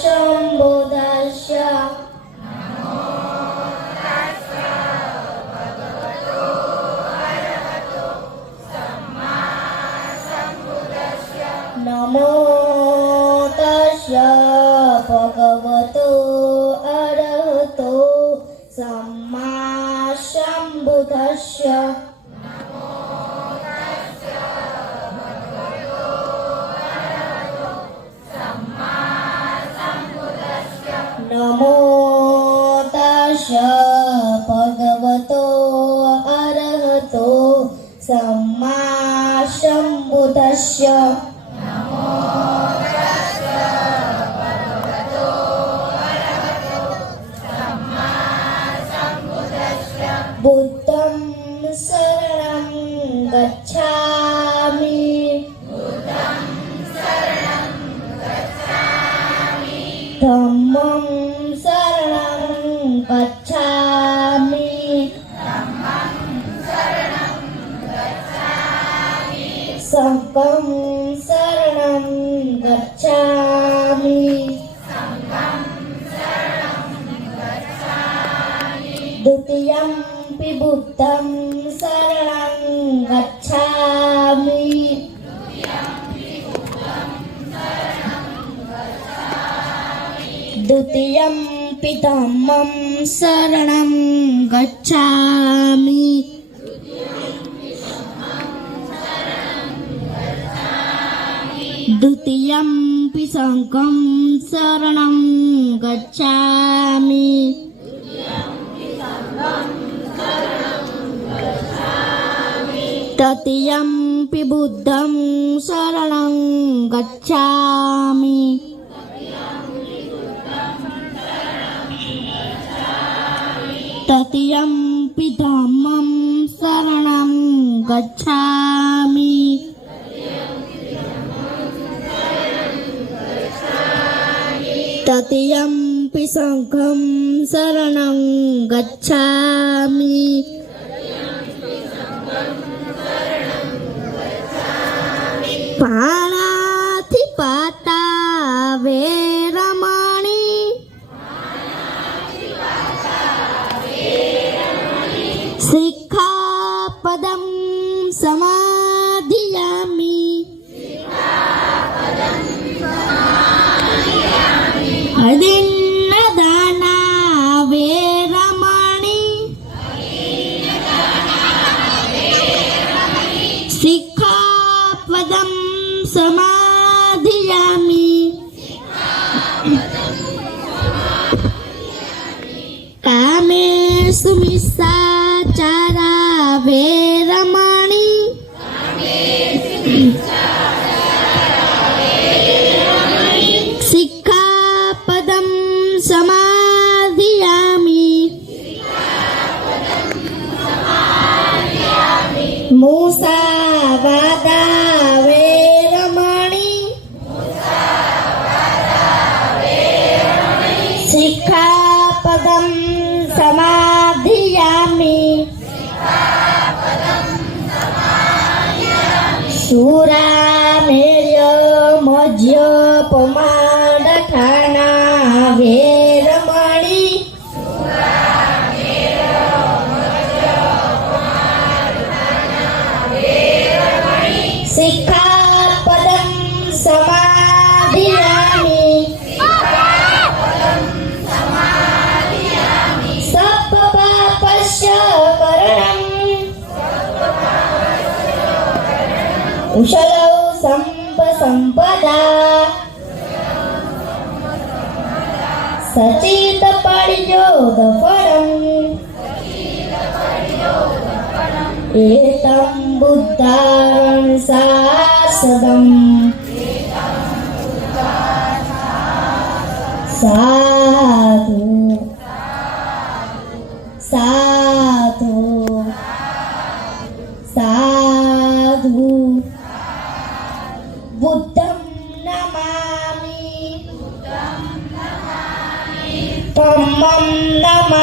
शम्बुद्धस्य नमो तस्य भगवतो अरहतो सम्मा सम्बुद्धस्य नमो तस्य भगवतो अरहतो सम्मा सम्बुद्धस्य बुद्धं शरणं गच्छामि धम्मं शरणं गच्छामि संघं शरणं गच्छामि द्वितीयंपि बुद्धं शरणं गच्छामि द्वितीयंपि धम्मं शरणं गच्छामि द्वितीयंपि संघं शरणं गच्छामि तृतीयंपि बुद्धं शरणं गच्छामि तृतीयंपि धम्मं शरणं गच्छामि तृतीयंपि संघं शरणं गच्छामि पाणातिपाता वेरमणि सिक्खापदं समाधियामि अदिन्नदाना वेरमणि सिक्खापदं समाधियामि कामेषु मिथ्याचारा वेरमणि सिक्खापदं समाधियामि मुसावादा वेरमणि सिक्खापदं समाधियामि शूरामेर्य मज्यपमादठाना वेरमणि सिक्खापदं समाधियामि सप्पपापस्य करणं कुशलौ संपदा सचितपर्योदफलम् एतं बुद्धां शाश्वतम् साधु साधु साधु बुद्धं नमामि धम्मं नमामि